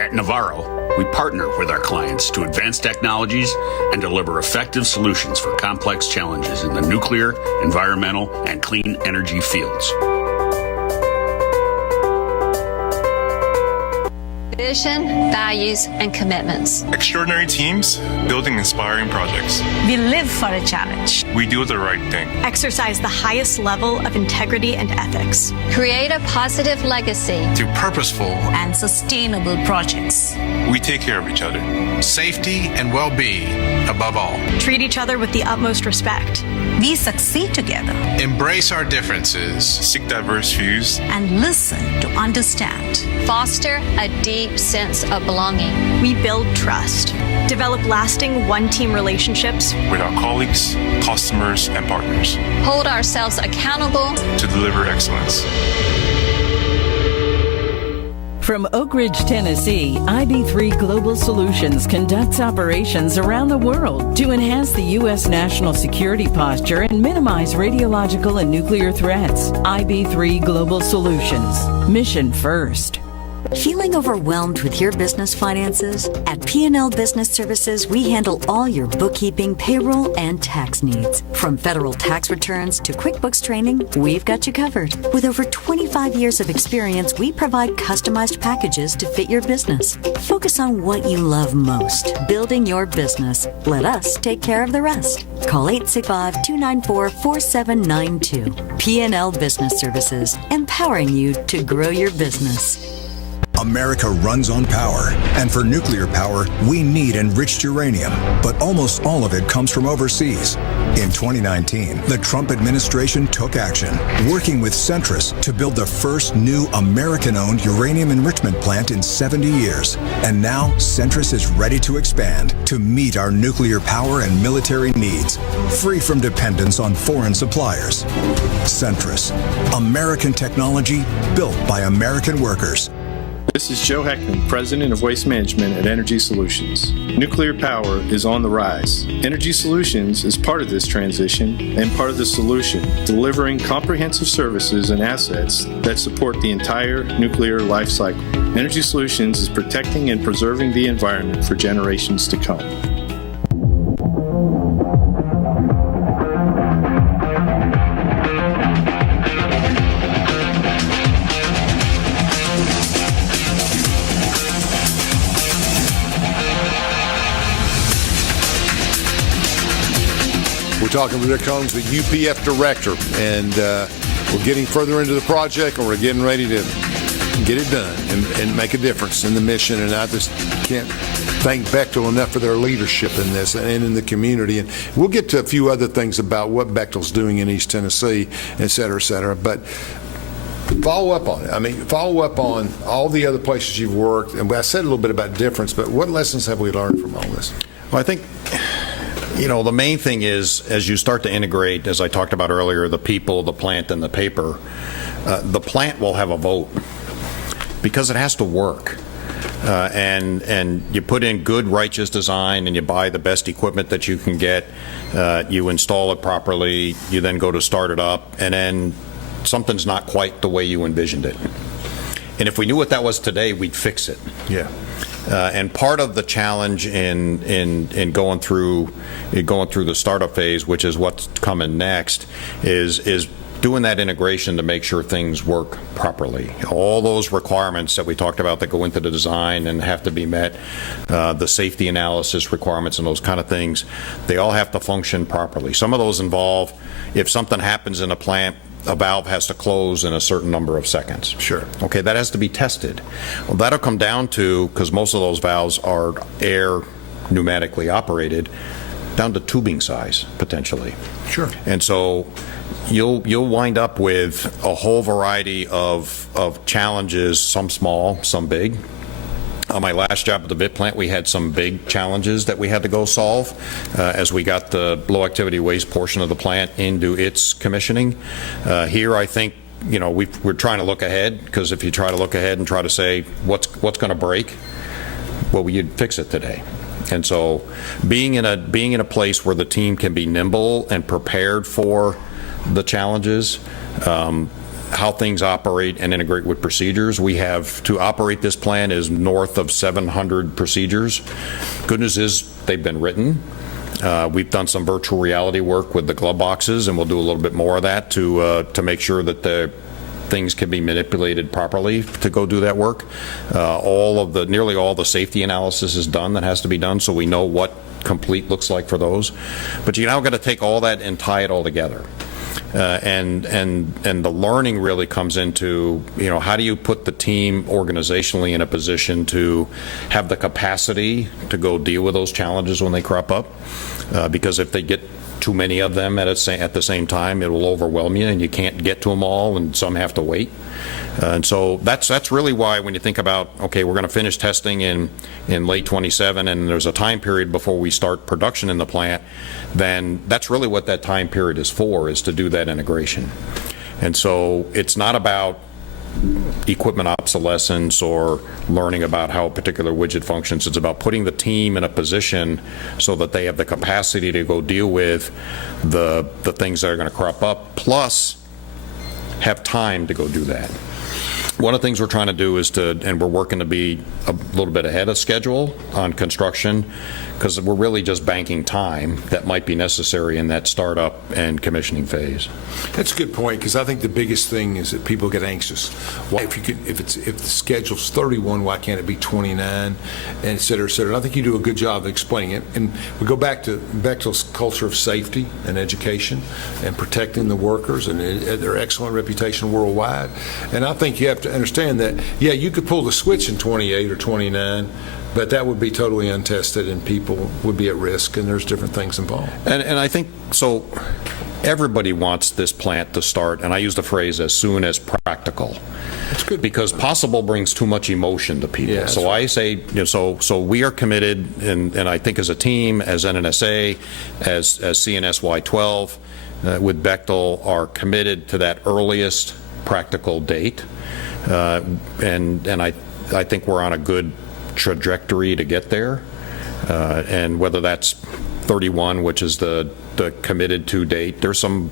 At Navarro, we partner with our clients to advance technologies and deliver effective solutions for complex challenges in the nuclear, environmental, and clean energy fields. Vision, values, and commitments. Extraordinary teams building inspiring projects. We live for a challenge. We do the right thing. Exercise the highest level of integrity and ethics. Create a positive legacy. Through purposeful and sustainable projects. We take care of each other. Safety and well-being above all. Treat each other with the utmost respect. We succeed together. Embrace our differences. Seek diverse views. And listen to understand. Foster a deep sense of belonging. We build trust. Develop lasting one-team relationships with our colleagues, customers, and partners. Hold ourselves accountable to deliver excellence. From Oak Ridge, Tennessee, IB3 Global Solutions conducts operations around the world to enhance the U.S. national security posture and minimize radiological and nuclear threats. IB3 Global Solutions. Mission first. Feeling overwhelmed with your business finances? At P&L Business Services, we handle all your bookkeeping, payroll, and tax needs. From federal tax returns to QuickBooks training, we've got you covered. With over 25 years of experience, we provide customized packages to fit your business. Focus on what you love most, building your business. Let us take care of the rest. Call 865-294-4792. P&L Business Services, empowering you to grow your business. America runs on power, and for nuclear power, we need enriched uranium, but almost all of it comes from overseas. In 2019, the Trump administration took action, working with Centrus to build the first new American-owned uranium enrichment plant in 70 years. And now, Centrus is ready to expand to meet our nuclear power and military needs, free from dependence on foreign suppliers. Centrus, American technology built by American workers. This is Joe Heckman, President of Waste Management at Energy Solutions. Nuclear power is on the rise. Energy Solutions is part of this transition and part of the solution, delivering comprehensive services and assets that support the entire nuclear life cycle. Energy Solutions is protecting and preserving the environment for generations to come. We're talking with Rick Holmes, the UPF director, and we're getting further into the project, and we're getting ready to get it done and make a difference in the mission. And I just can't thank Bechtel enough for their leadership in this and in the community. And we'll get to a few other things about what Bechtel's doing in East Tennessee, et cetera, but follow up on it. I mean, follow up on all the other places you've worked. And I said a little bit about difference, but what lessons have we learned from all this? Well, I think, the main thing is, as you start to integrate, as I talked about earlier, the people, the plant, and the paper, the plant will have a vote because it has to work. And you put in good, righteous design, and you buy the best equipment that you can get. You install it properly. You then go to start it up, and then something's not quite the way you envisioned it. And if we knew what that was today, we'd fix it. Yeah. And part of the challenge in going through the startup phase, which is what's coming next, is doing that integration to make sure things work properly. All those requirements that we talked about that go into the design and have to be met, the safety analysis requirements and those kind of things, they all have to function properly. Some of those involve, if something happens in a plant, a valve has to close in a certain number of seconds. Sure. Okay, that has to be tested. Well, that'll come down to, because most of those valves are air pneumatically operated, down to tubing size, potentially. Sure. And so you'll wind up with a whole variety of challenges, some small, some big. On my last job at the VIT plant, we had some big challenges that we had to go solve as we got the low-activity waste portion of the plant into its commissioning. Here, I think, we're trying to look ahead, because if you try to look ahead and try to say what's going to break, well, you'd fix it today. And so being in a place where the team can be nimble and prepared for the challenges, how things operate and integrate with procedures. We have, to operate this plant, is north of 700 procedures. Good news is they've been written. We've done some virtual reality work with the glove boxes, and we'll do a little bit more of that to make sure that the things can be manipulated properly to go do that work. Nearly all the safety analysis is done that has to be done, so we know what complete looks like for those. But you now got to take all that and tie it all together. And the learning really comes into, how do you put the team organizationally in a position to have the capacity to go deal with those challenges when they crop up? Because if they get too many of them at the same time, it will overwhelm you, and you can't get to them all, and some have to wait. And so that's really why, when you think about, okay, we're going to finish testing in late 27, and there's a time period before we start production in the plant, then that's really what that time period is for, is to do that integration. And so it's not about equipment obsolescence or learning about how a particular widget functions. It's about putting the team in a position so that they have the capacity to go deal with the things that are going to crop up, plus have time to go do that. One of the things we're trying to do is and we're working to be a little bit ahead of schedule on construction, because we're really just banking time that might be necessary in that startup and commissioning phase. That's a good point, because I think the biggest thing is that people get anxious. Why, if the schedule's 31, why can't it be 29, and et cetera, et cetera. And I think you do a good job of explaining it. And we go back to Bechtel's culture of safety and education and protecting the workers and their excellent reputation worldwide. And I think you have to understand that, yeah, you could pull the switch in 28 or 29, but that would be totally untested, and people would be at risk, and there's different things involved. And I think, so everybody wants this plant to start, and I use the phrase, as soon as practical. That's good. Because possible brings too much emotion to people. Yeah, so right. I say, so we are committed, and I think as a team, as NNSA, as CNSY 12, with Bechtel, are committed to that earliest practical date. And I think we're on a good trajectory to get there, and whether that's 31, which is the committed to date, there's some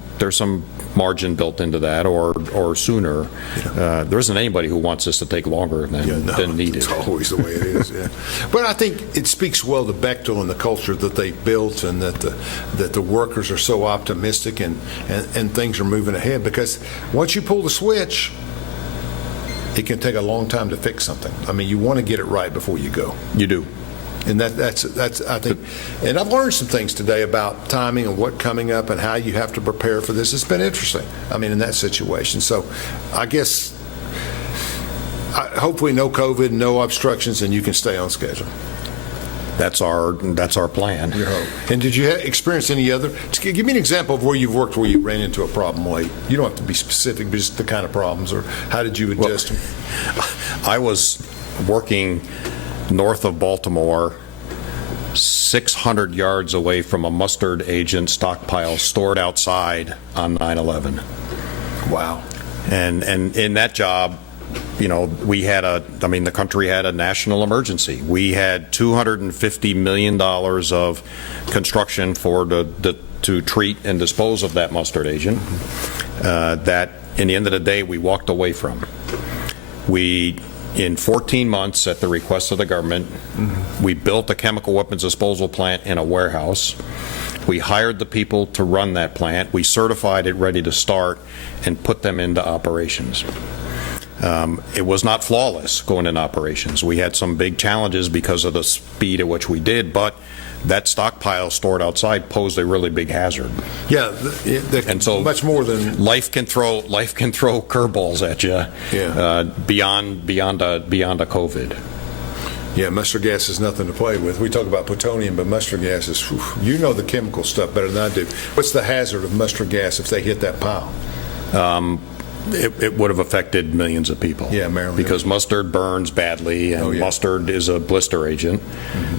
margin built into that, or sooner. There isn't anybody who wants this to take longer than needed. It's always the way it is. Yeah. But I think it speaks well to Bechtel and the culture that they built, and that the workers are so optimistic, and things are moving ahead, because once you pull the switch, it can take a long time to fix something. I mean, you want to get it right before you go. You do. And that's I think, and I've learned some things today about timing and what coming up and how you have to prepare for this. It's been interesting, I mean, in that situation. So I guess hopefully no COVID, no obstructions, and you can stay on schedule. That's our plan. Your hope. And did you experience any other? Give me an example of where you've worked where you ran into a problem late. You don't have to be specific, but just the kind of problems, or how did you adjust them? I was working north of Baltimore, 600 yards away from a mustard agent stockpile stored outside on 9/11. Wow. And in that job, we had the country had a national emergency. We had $250 million of construction to treat and dispose of that mustard agent that, in the end of the day, we walked away from. In 14 months, at the request of the government, we built a chemical weapons disposal plant in a warehouse. We hired the people to run that plant. We certified it ready to start and put them into operations. It was not flawless going in operations. We had some big challenges because of the speed at which we did, but that stockpile stored outside posed a really big hazard. Yeah, and so much more than life can throw curveballs at you. Yeah. Beyond a COVID. Yeah, mustard gas is nothing to play with. We talk about plutonium, but mustard gas is, you know the chemical stuff better than I do. What's the hazard of mustard gas if they hit that pile? It would have affected millions of people. Yeah, Maryland. Because mustard burns badly, and mustard is a blister agent.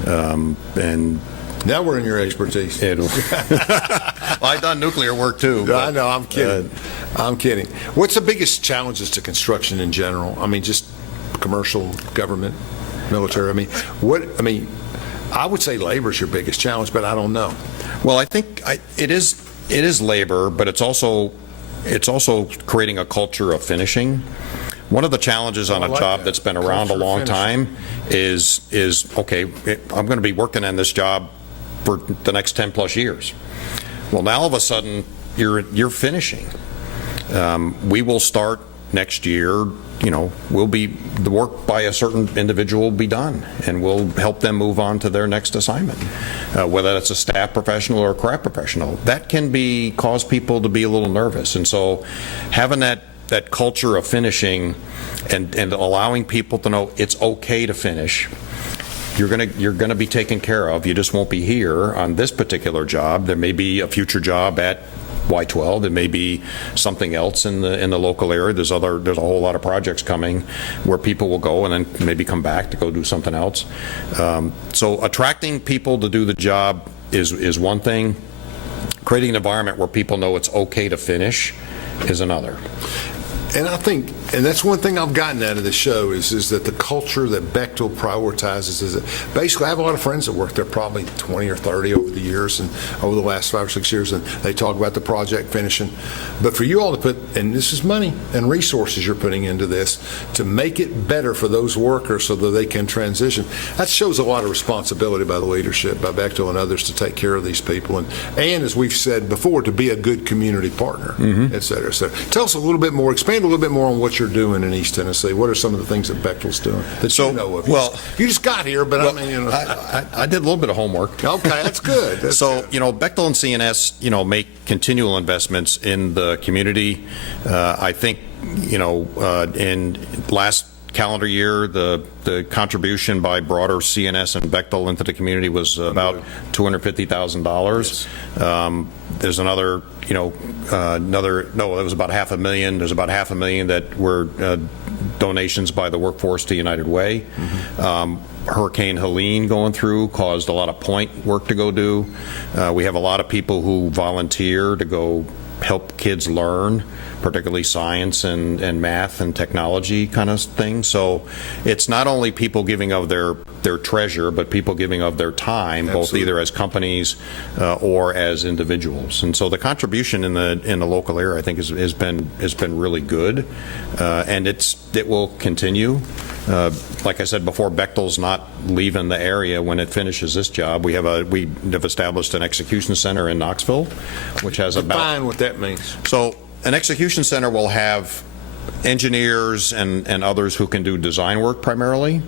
And now we're in your expertise. I've done nuclear work too. I know, I'm kidding. I'm kidding. What's the biggest challenges to construction in general? I mean, just commercial, government, military. I would say labor is your biggest challenge, but I don't know. Well, I think it is labor, but it's also creating a culture of finishing. One of the challenges on a job that's been around a long time is okay, I'm going to be working on this job for the next 10 plus years. Well, now all of a sudden you're finishing. We will start next year. The work by a certain individual will be done, and we'll help them move on to their next assignment, whether that's a staff professional or a craft professional. That can cause people to be a little nervous, and so having that culture of finishing and allowing people to know it's okay to finish. You're gonna be taken care of. You just won't be here on this particular job. There may be a future job at Y12. There may be something else in the local area. There's a whole lot of projects coming where people will go and then maybe come back to go do something else. So attracting people to do the job is one thing. Creating an environment where people know it's okay to finish is another. And I think, and that's one thing I've gotten out of the show is that the culture that Bechtel prioritizes is that basically I have a lot of friends that work there, probably 20 or 30 over the years and over the last 5 or 6 years, and they talk about the project finishing. But for you all to put, and this is money and resources you're putting into this, to make it better for those workers so that they can transition, that shows a lot of responsibility by the leadership, by Bechtel and others, to take care of these people. And as we've said before, to be a good community partner, et cetera, et cetera. Tell us a little bit more, expand a little bit more on what you're doing in East Tennessee. What are some of the things that Bechtel's doing that you know of? Well, you just got here, but I did a little bit of homework. Okay, that's good. Bechtel and CNS, make continual investments in the community. I think, in last calendar year, the contribution by broader CNS and Bechtel into the community was about $250,000. There's another, it was about $500,000. There's about $500,000 that were donations by the workforce to United Way. Hurricane Helene going through caused a lot of point work to go do. We have a lot of people who volunteer to go help kids learn, particularly science and math and technology kind of thing. So it's not only people giving of their treasure, but people giving of their time, both either as companies or as individuals. And so the contribution in the local area, I think, has been really good, and it will continue. Like I said before, Bechtel's not leaving the area when it finishes this job. We have established an execution center in Knoxville, which has Define what that means. So an execution center will have engineers and others who can do design work primarily,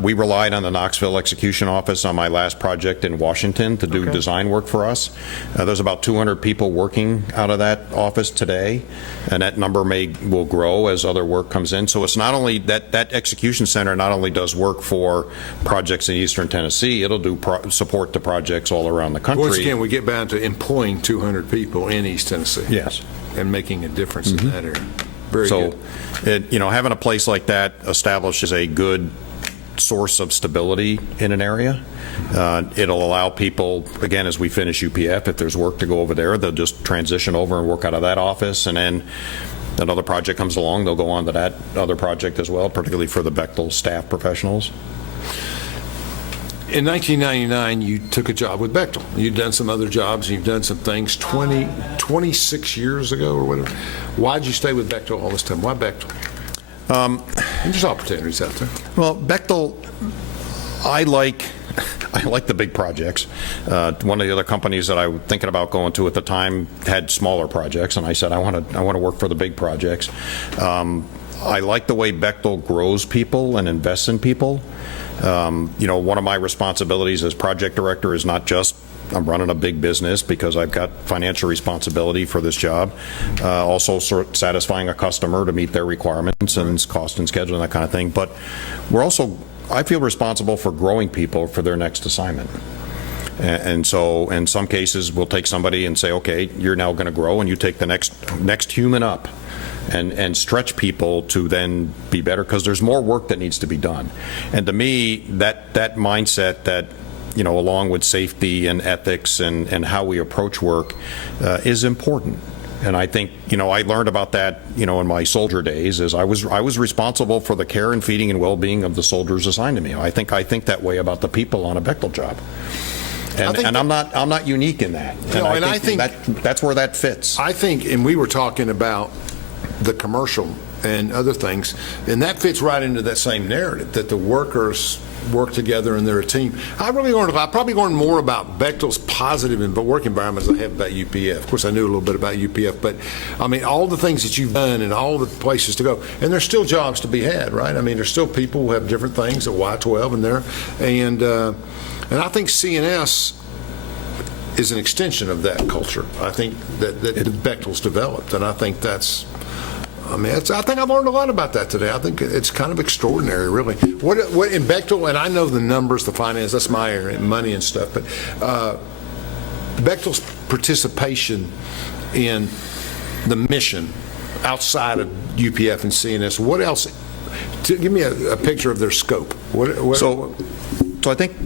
We relied on the Knoxville Execution Office on my last project in Washington to do design work for us. There's about 200 people working out of that office today, and that number will grow as other work comes in. So it's not only that execution center not only does work for projects in Eastern Tennessee, it'll do support to projects all around the country. Once again, we get bound to employing 200 people in East Tennessee. Yes. And making a difference in that area. Very good. So, having a place like that establishes a good source of stability in an area. It'll allow people, again, as we finish UPF, if there's work to go over there, they'll just transition over and work out of that office, and then another project comes along, they'll go on to that other project as well, particularly for the Bechtel staff professionals. In 1999, you took a job with Bechtel. You'd done some other jobs, and you've done some things 26 years ago or whatever. Why'd you stay with Bechtel all this time? Why Bechtel? There's opportunities out there. Well, Bechtel, I like the big projects. One of the other companies that I was thinking about going to at the time had smaller projects, and I said I want to work for the big projects. I like the way Bechtel grows people and invests in people. One of my responsibilities as project director is not just I'm running a big business because I've got financial responsibility for this job. Also satisfying a customer to meet their requirements and cost and schedule and that kind of thing. But I feel responsible for growing people for their next assignment. And so in some cases, we'll take somebody and say, okay, you're now going to grow, and you take the next human up. And stretch people to then be better, because there's more work that needs to be done. And to me, that mindset that, along with safety and ethics and how we approach work is important. And I think, I learned about that, in my soldier days, as I was responsible for the care and feeding and well-being of the soldiers assigned to me. I think that way about the people on a Bechtel job. And I'm not unique in that. And I think that's where that fits. I think, and we were talking about the commercial and other things, and that fits right into that same narrative, that the workers work together and they're a team. I probably learned more about Bechtel's positive work environment as I have about UPF. Of course, I knew a little bit about UPF, but I mean, all the things that you've done and all the places to go, and there's still jobs to be had, right? I mean, there's still people who have different things at Y12 and there, and I think CNS is an extension of that culture. I think that Bechtel's developed, and I think I think I've learned a lot about that today. I think it's kind of extraordinary, really. What in Bechtel, and I know the numbers, the finance, that's my area, money and stuff, but Bechtel's participation in the mission outside of UPF and CNS, what else? Give me a picture of their scope. So I think,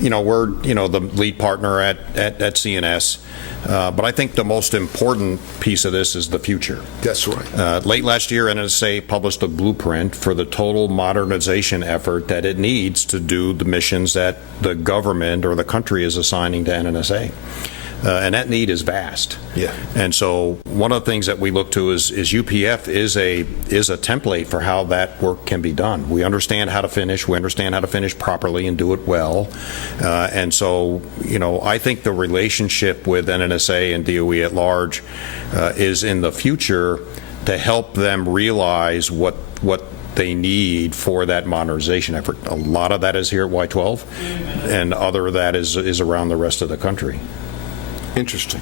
we're, the lead partner at CNS. But I think the most important piece of this is the future. That's right. Late last year, NNSA published a blueprint for the total modernization effort that it needs to do the missions that the government or the country is assigning to NNSA. And that need is vast. Yeah. And so one of the things that we look to is UPF is a template for how that work can be done. We understand how to finish. We understand how to finish properly and do it well. And so, I think the relationship with NNSA and DOE at large is in the future to help them realize what they need for that modernization effort. A lot of that is here at Y12, and other of that is around the rest of the country. Interesting.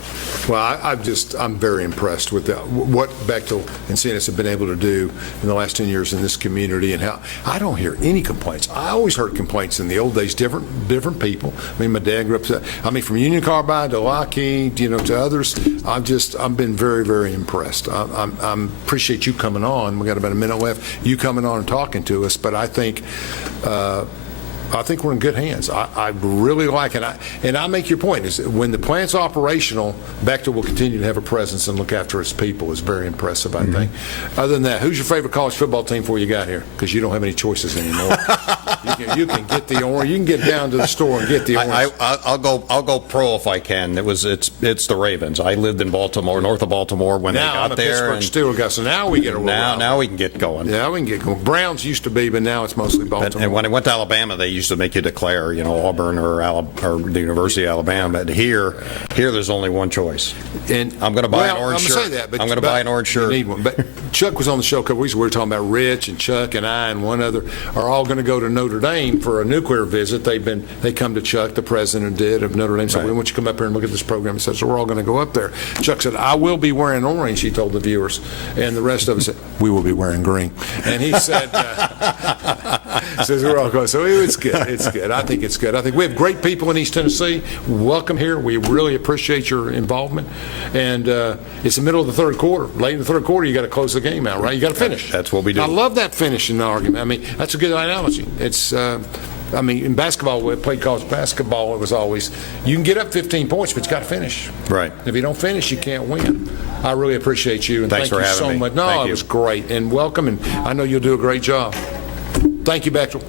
Well, I'm very impressed with what Bechtel and CNS have been able to do in the last 10 years in this community, and how I don't hear any complaints. I always heard complaints in the old days, different people. I mean, my dad grew up, from Union Carbide to Lockheed, to others. I've been very, very impressed. I appreciate you coming on. We got about a minute left. You coming on and talking to us, but I think we're in good hands. I really like it. And I make your point, is when the plant's operational, Bechtel will continue to have a presence and look after its people. It's very impressive, I think. Other than that, who's your favorite college football team before you got here? Because you don't have any choices anymore. You can get the orange. You can get down to the store and get the orange. I'll go pro if I can. It's the Ravens. I lived in Baltimore, north of Baltimore, when they got I'm a there. Pittsburgh Steelers guy, so now we get a now we can get going. Yeah, we can get going. Browns used to be, but now it's mostly Baltimore. And when I went to Alabama, they used to make you declare, Auburn or the University of Alabama. But here there's only one choice. And I'm going to buy an orange shirt. I'm going to say that, but I'm going to buy an orange shirt. You need one. But Chuck was on the show a couple weeks ago. We were talking about Rich and Chuck and I and one other are all going to go to Notre Dame for a nuclear visit. They come to Chuck, the president did of Notre Dame, said, we want you to come up here and look at this program. He said, so we're all going to go up there. Chuck said, I will be wearing orange, he told the viewers. And the rest of us said, we will be wearing green. And he said, says we're all going. So it's good. It's good. I think it's good. I think we have great people in East Tennessee. Welcome here. We really appreciate your involvement. And it's the middle of the third quarter. Late in the third quarter, you got to close the game out, right? You got to finish. That's what we do. I love that finishing argument. I mean, that's a good analogy. It's. In basketball, we played college basketball, it was always, you can get up 15 points, but you got to finish. Right. If you don't finish, you can't win. I really appreciate you, and Thanks thank for you having so me. much. No, Thank it you. was great, and welcome, and I know you'll do a great job. Thank you, Bechtel.